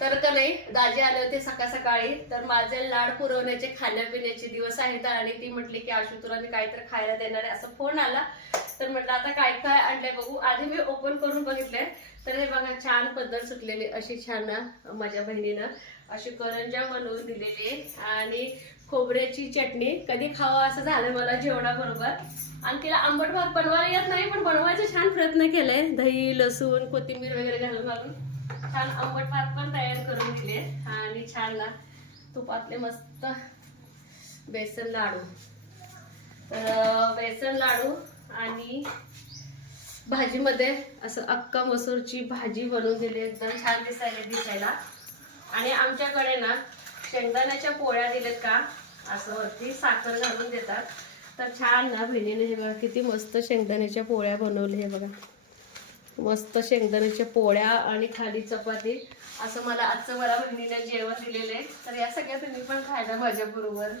तर का नाही दाजी आले होते सकाळ सकाळी. तर माझे लाड पुरवण्याचे खाण्यापिण्याचे दिवस आहेत आणि ती म्हटली की आशु तुला मी काहीतरी खायला देणार आहे. असं फोन आला. तर म्हटलं आता काय काय आणलंय बघू. आधी मी ओपन करून बघितलंय. तर हे बघा छान पद्धत सुटलेली अशी छान ना माझ्या बहिणीनं अशी करंजा बनवून दिलेली आणि खोबऱ्याची चटणी. कधी खावा असं झालं मला जेवणाबरोबर. आणि तिला आंबट भात बनवायला येत नाही पण बनवायचा छान प्रयत्न केलाय. दही लसूण कोथिंबीर वगैरे घालून घालून. छान आंबट भात पण तयार करून दिले. आणि छान ना तुपातले मस्त बेसन लाडू. तर बेसन लाडू आणि भाजीमध्ये असं अक्का मसूरची भाजी बनवून दिली. एकदम छान दिसायला दिसायला. आणि आमच्याकडे ना शेंगदाण्याच्या पोळ्या दिलेत का? असं वरती साखर घालून देतात. तर छान ना बहिणीने हे बघा किती मस्त शेंगदाण्याच्या पोळ्या बनवल्या हे बघा. मस्त शेंगदाण्याच्या पोळ्या आणि खाली चपाती. असं मला आजचं मला बहिणीने जेवण दिलेलं आहे. तर या सगळ्या तुम्ही पण खायला माझ्याबरोबर.